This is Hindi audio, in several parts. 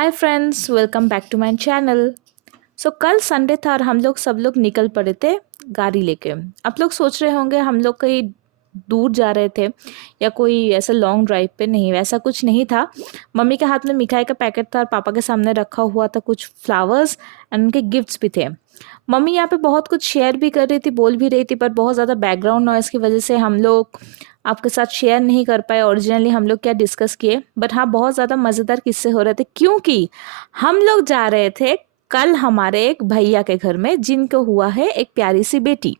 Hi friends, welcome back to my channel. कल संडे था और हम लोग सब लोग निकल पड़े थे गाड़ी लेके। आप लोग सोच रहे होंगे हम लोग कहीं दूर जा रहे थे या कोई ऐसा लॉन्ग ड्राइव पे। नहीं, वैसा कुछ नहीं था। मम्मी के हाथ में मिठाई का पैकेट था और पापा के सामने रखा हुआ था कुछ फ्लावर्स एंड उनके गिफ्ट्स भी थे। मम्मी यहाँ पे बहुत कुछ शेयर भी कर रही थी, बोल भी रही थी, पर बहुत ज़्यादा बैकग्राउंड नॉइस की वजह से हम लोग आपके साथ शेयर नहीं कर पाए ओरिजिनली हम लोग क्या डिस्कस किए। बट हाँ, बहुत ज़्यादा मज़ेदार किस्से हो रहे थे क्योंकि हम लोग जा रहे थे कल हमारे एक भैया के घर में जिनको हुआ है एक प्यारी सी बेटी।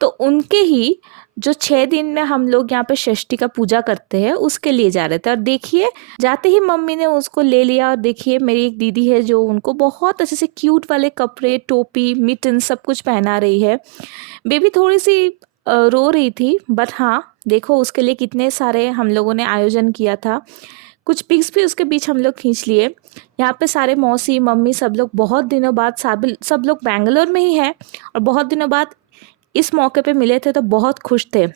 तो उनके ही जो 6 दिन में हम लोग यहाँ पे षष्ठी का पूजा करते हैं उसके लिए जा रहे थे। और देखिए, जाते ही मम्मी ने उसको ले लिया। और देखिए, मेरी एक दीदी है जो उनको बहुत अच्छे से क्यूट वाले कपड़े, टोपी, मिटन सब कुछ पहना रही है। बेबी थोड़ी सी रो रही थी, बट हाँ देखो उसके लिए कितने सारे हम लोगों ने आयोजन किया था। कुछ पिक्स भी उसके बीच हम लोग खींच लिए। यहाँ पे सारे मौसी मम्मी सब लोग बहुत दिनों बाद सब लोग बैंगलोर में ही हैं और बहुत दिनों बाद इस मौके पे मिले थे तो बहुत खुश थे।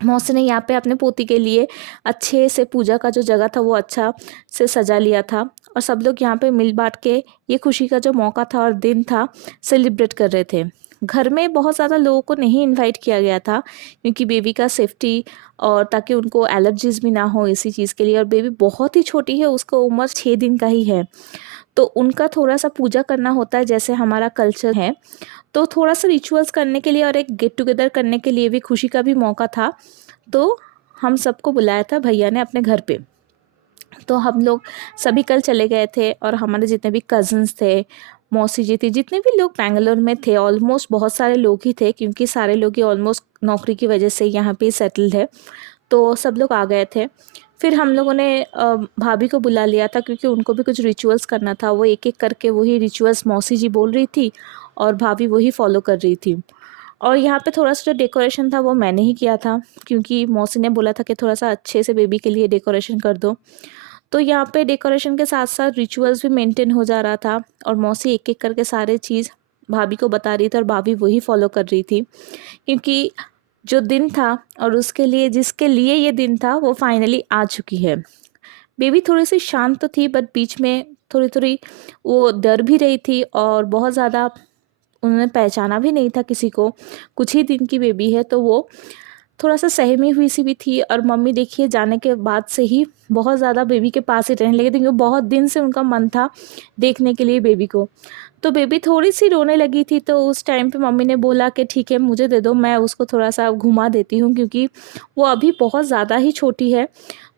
मौसी ने यहाँ पे अपने पोती के लिए अच्छे से पूजा का जो जगह था वो अच्छा से सजा लिया था और सब लोग यहाँ पे मिल बांट के ये खुशी का जो मौका था और दिन था सेलिब्रेट कर रहे थे। घर में बहुत ज़्यादा लोगों को नहीं इनवाइट किया गया था क्योंकि बेबी का सेफ्टी और ताकि उनको एलर्जीज भी ना हो इसी चीज़ के लिए। और बेबी बहुत ही छोटी है, उसका उम्र 6 दिन का ही है। तो उनका थोड़ा सा पूजा करना होता है जैसे हमारा कल्चर है। तो थोड़ा सा रिचुअल्स करने के लिए और एक गेट टुगेदर करने के लिए भी खुशी का भी मौका था। तो हम सबको बुलाया था भैया ने अपने घर पे। तो हम लोग सभी कल चले गए थे और हमारे जितने भी कज़न्स थे, मौसी जी थी, जितने भी लोग बैंगलोर में थे, ऑलमोस्ट बहुत सारे लोग ही थे क्योंकि सारे लोग ही ऑलमोस्ट नौकरी की वजह से यहाँ पे सेटल्ड है। तो सब लोग आ गए थे। फिर हम लोगों ने भाभी को बुला लिया था क्योंकि उनको भी कुछ रिचुअल्स करना था। वो एक एक करके वही रिचुअल्स मौसी जी बोल रही थी और भाभी वही फॉलो कर रही थी। और यहाँ पे थोड़ा सा जो डेकोरेशन था वो मैंने ही किया था क्योंकि मौसी ने बोला था कि थोड़ा सा अच्छे से बेबी के लिए डेकोरेशन कर दो। तो यहाँ पे डेकोरेशन के साथ साथ रिचुअल्स भी मेंटेन हो जा रहा था और मौसी एक एक करके सारे चीज़ भाभी को बता रही थी और भाभी वही फॉलो कर रही थी क्योंकि जो दिन था और उसके लिए जिसके लिए ये दिन था वो फाइनली आ चुकी है। बेबी थोड़ी सी शांत तो थी बट बीच में थोड़ी थोड़ी वो डर भी रही थी और बहुत ज़्यादा उन्होंने पहचाना भी नहीं था किसी को। कुछ ही दिन की बेबी है तो वो थोड़ा सा सहमी हुई सी भी थी। और मम्मी देखिए जाने के बाद से ही बहुत ज़्यादा बेबी के पास ही रहने लगी थी क्योंकि बहुत दिन से उनका मन था देखने के लिए बेबी को। तो बेबी थोड़ी सी रोने लगी थी तो उस टाइम पे मम्मी ने बोला कि ठीक है मुझे दे दो, मैं उसको थोड़ा सा घुमा देती हूँ क्योंकि वो अभी बहुत ज़्यादा ही छोटी है।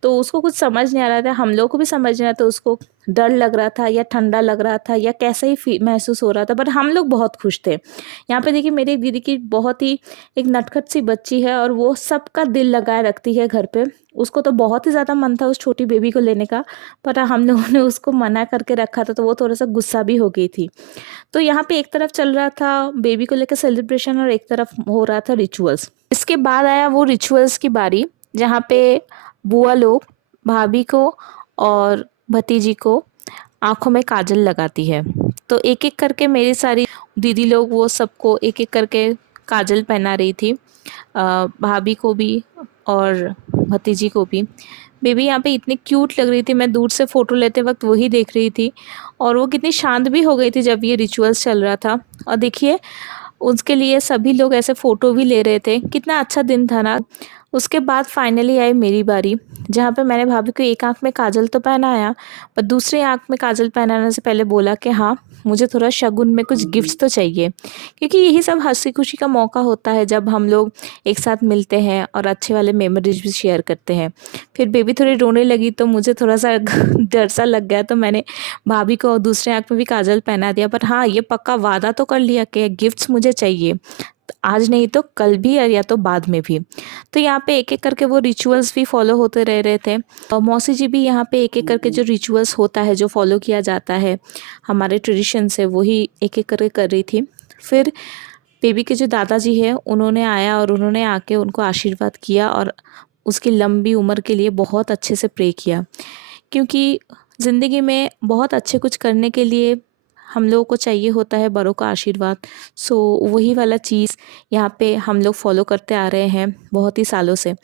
तो उसको कुछ समझ नहीं आ रहा था, हम लोग को भी समझ नहीं आ रहा था उसको डर लग रहा था या ठंडा लग रहा था या कैसा ही महसूस हो रहा था, बट हम लोग बहुत खुश थे। यहाँ पे देखिए मेरी एक दीदी की बहुत ही एक नटखट सी बच्ची है और वो सबका दिल लगाए रखती है घर पे। उसको तो बहुत ही ज़्यादा मन था उस छोटी बेबी को लेने का, पर हम लोगों ने उसको मना करके रखा था तो वो थोड़ा सा गुस्सा भी हो गई थी। तो यहाँ पे एक तरफ चल रहा था बेबी को लेकर सेलिब्रेशन और एक तरफ हो रहा था रिचुअल्स। इसके बाद आया वो रिचुअल्स की बारी जहाँ पे बुआ लोग भाभी को और भतीजी को आंखों में काजल लगाती है। तो एक एक करके मेरी सारी दीदी लोग वो सबको एक एक करके काजल पहना रही थी, भाभी को भी और भतीजी को भी। बेबी यहाँ पे इतनी क्यूट लग रही थी, मैं दूर से फ़ोटो लेते वक्त वही देख रही थी। और वो कितनी शांत भी हो गई थी जब ये रिचुअल्स चल रहा था। और देखिए उसके लिए सभी लोग ऐसे फ़ोटो भी ले रहे थे, कितना अच्छा दिन था ना। उसके बाद फाइनली आई मेरी बारी जहाँ पे मैंने भाभी को एक आँख में काजल तो पहनाया पर दूसरी आँख में काजल पहनाने से पहले बोला कि हाँ मुझे थोड़ा शगुन में कुछ गिफ्ट्स तो चाहिए क्योंकि यही सब हंसी खुशी का मौका होता है जब हम लोग एक साथ मिलते हैं और अच्छे वाले मेमोरीज भी शेयर करते हैं। फिर बेबी थोड़ी रोने लगी तो मुझे थोड़ा सा डर सा लग गया तो मैंने भाभी को दूसरे आँख में भी काजल पहना दिया। पर हाँ ये पक्का वादा तो कर लिया कि गिफ्ट्स मुझे चाहिए, आज नहीं तो कल भी या तो बाद में भी। तो यहाँ पे एक एक करके वो रिचुअल्स भी फॉलो होते रह रहे थे और मौसी जी भी यहाँ पे एक एक करके जो रिचुअल्स होता है जो फॉलो किया जाता है हमारे ट्रेडिशन से वही एक एक करके कर रही थी। फिर बेबी के जो दादाजी हैं उन्होंने आया और उन्होंने आके उनको आशीर्वाद किया और उसकी लंबी उम्र के लिए बहुत अच्छे से प्रे किया क्योंकि ज़िंदगी में बहुत अच्छे कुछ करने के लिए हम लोगों को चाहिए होता है बड़ों का आशीर्वाद। सो वही वाला चीज़ यहाँ पे हम लोग फॉलो करते आ रहे हैं बहुत ही सालों से।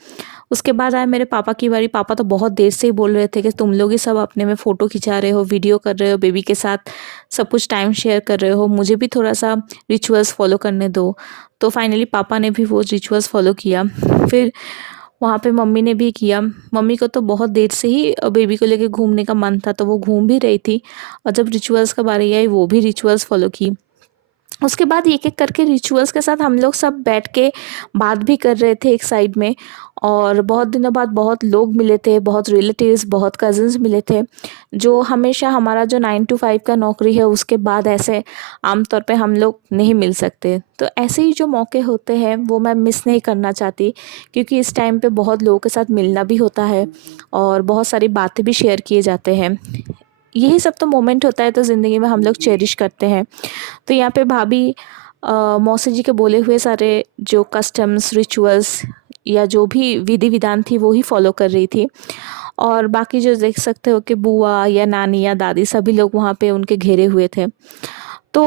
उसके बाद आया मेरे पापा की बारी। पापा तो बहुत देर से ही बोल रहे थे कि तुम लोग ही सब अपने में फ़ोटो खिंचा रहे हो, वीडियो कर रहे हो, बेबी के साथ सब कुछ टाइम शेयर कर रहे हो, मुझे भी थोड़ा सा रिचुअल्स फॉलो करने दो। तो फाइनली पापा ने भी वो रिचुअल्स फॉलो किया। फिर वहाँ पे मम्मी ने भी किया। मम्मी को तो बहुत देर से ही बेबी को लेके घूमने का मन था, तो वो घूम भी रही थी, और जब रिचुअल्स का बारी आई वो भी रिचुअल्स फॉलो की। उसके बाद एक-एक करके रिचुअल्स के साथ हम लोग सब बैठ के बात भी कर रहे थे एक साइड में, और बहुत दिनों बाद बहुत लोग मिले थे, बहुत रिलेटिव्स, बहुत कज़िन्स मिले थे, जो हमेशा हमारा जो 9 टू 5 का नौकरी है उसके बाद ऐसे आम तौर पे हम लोग नहीं मिल सकते। तो ऐसे ही जो मौके होते हैं वो मैं मिस नहीं करना चाहती, क्योंकि इस टाइम पे बहुत लोगों के साथ मिलना भी होता है और बहुत सारी बातें भी शेयर किए जाते हैं। यही सब तो मोमेंट होता है, तो ज़िंदगी में हम लोग चेरिश करते हैं। तो यहाँ पे भाभी मौसी जी के बोले हुए सारे जो कस्टम्स, रिचुअल्स या जो भी विधि विधान थी वो ही फॉलो कर रही थी, और बाकी जो देख सकते हो कि बुआ या नानी या दादी सभी लोग वहाँ पे उनके घेरे हुए थे। तो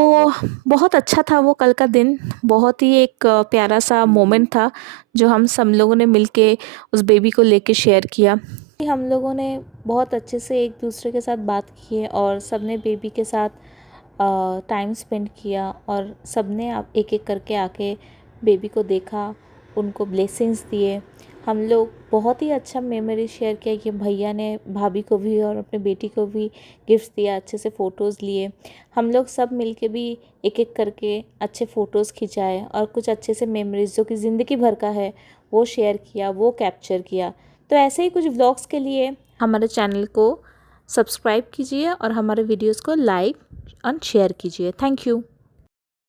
बहुत अच्छा था वो कल का दिन। बहुत ही एक प्यारा सा मोमेंट था जो हम सब लोगों ने मिलके उस बेबी को लेके शेयर किया। हम लोगों ने बहुत अच्छे से एक दूसरे के साथ बात की है, और सब ने बेबी के साथ टाइम स्पेंड किया, और सब ने आप एक-एक करके आके बेबी को देखा, उनको ब्लेसिंग्स दिए। हम लोग बहुत ही अच्छा मेमोरी शेयर किया कि भैया ने भाभी को भी और अपने बेटी को भी गिफ्ट्स दिया, अच्छे से फ़ोटोज़ लिए। हम लोग सब मिलके भी एक-एक करके अच्छे फ़ोटोज़ खिंचाए, और कुछ अच्छे से मेमोरीज़ जो कि ज़िंदगी भर का है वो शेयर किया, वो कैप्चर किया। तो ऐसे ही कुछ व्लॉग्स के लिए हमारे चैनल को सब्सक्राइब कीजिए और हमारे वीडियोज़ को लाइक एंड शेयर कीजिए। Thank you.